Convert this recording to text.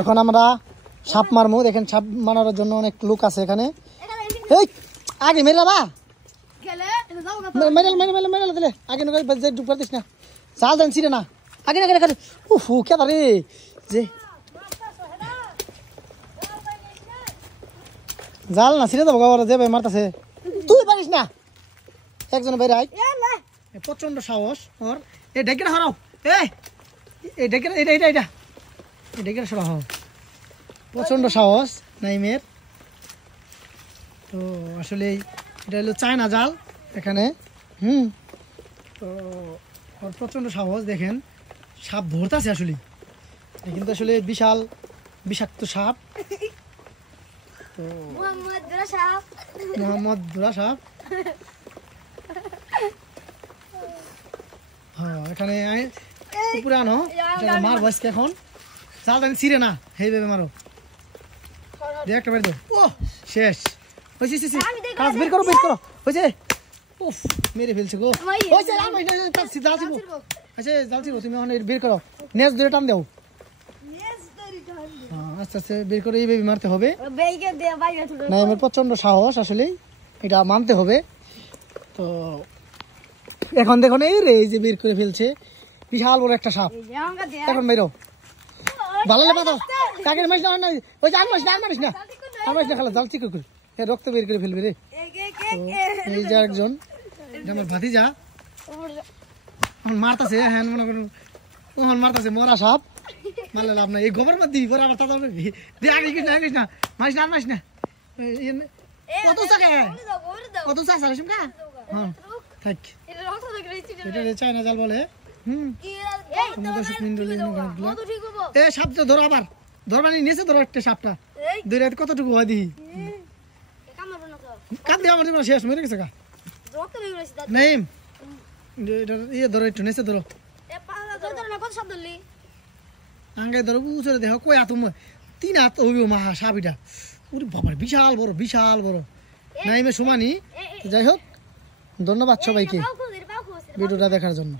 এখন আমরা সাপ মারমু। দেখেন সাপ মারার জন্য অনেক লোক আছে এখানে। এই আগে মেরে বা মেরে দিলে আগে ডুববার দিস না, জাল দেন ছিঁড়ে না আগে না আগে। উফ কে রে যে জাল না ছিঁড়ে দেবো গাওয়ার যে ভাই মারতেছে, তুই পারিস না। একজন বাইরে আয়, প্রচন্ড সাহস ওর। এ ডেকে হারাও, এই ডেকে এটা এটা এটা এই ডেকে সরা হও। প্রচন্ড সাহস নাইমের। তো আসলে এটা হলো চায়না জাল এখানে। তো ওর প্রচন্ড সাহস। দেখেন সাপ ধরতেছে আসলে, কিন্তু আসলে বিশাল বিষাক্ত সাপ। তো মোহাম্মদ দুরা সাপ। হ্যাঁ এখানে উপরে আনো মার বয়সকে এখন জাল টানি ছিঁড়ে না, হেই ভেবে মারো। দেখ একটা বের দে। ও শেষ হয়েছে, কাজ বের করো বের করো হয়েছে। উফ মেরে ফেলছে গো। হয়েছে জাল ছিড়বো। আচ্ছা জাল ছিড়বো, তুমি এখন বের করো, নেজ ধরে টান দাও। আস্তে আস্তে বের করে এইভাবে মারতে হবে। না আমার প্রচন্ড সাহস আসলে, এটা মানতে হবে। তো এখন দেখুন এই রে এই যে বের করে ফেলছে বিশাল বড় একটা সাপ। এখন বেরো ভালো লেপা দাও, কাকের মাছ না ওই যে আর মাছ না খালা জাল চিকো করে রক্ত বের করে ফেলবে রে। এই যে একজন আমার ভাতিজা মারতাছে, হ্যাঁ মনে করুন ওখান মারতাছে মরা সাপ। মারলে লাভ না, এই গোবর মার দিবি পরে আবার তাদের দিয়ে আগে আগে না মারিস না মারিস না। কত চাকে কত চা সারিস কা? হ্যাঁ থাক, এটা চায়না জাল বলে। এ সাপ তো ধরো, আবার ধরবানি নিচে ধরো একটা সাপটা ধরে কতটুকু হয় দিহি কাপ দিয়ে আমার শেষ মেরে গেছে গা নেই। ইয়ে ধরো একটু নিচে ধরো, আঙ্গে ধরো উচরে দেখো কই আত 3 হাত হইব মাহা সাপ। এটা ওরে বাবা বিশাল বড় নাইমে সমানি। যাই হোক ধন্যবাদ সবাইকে ভিডিওটা দেখার জন্য।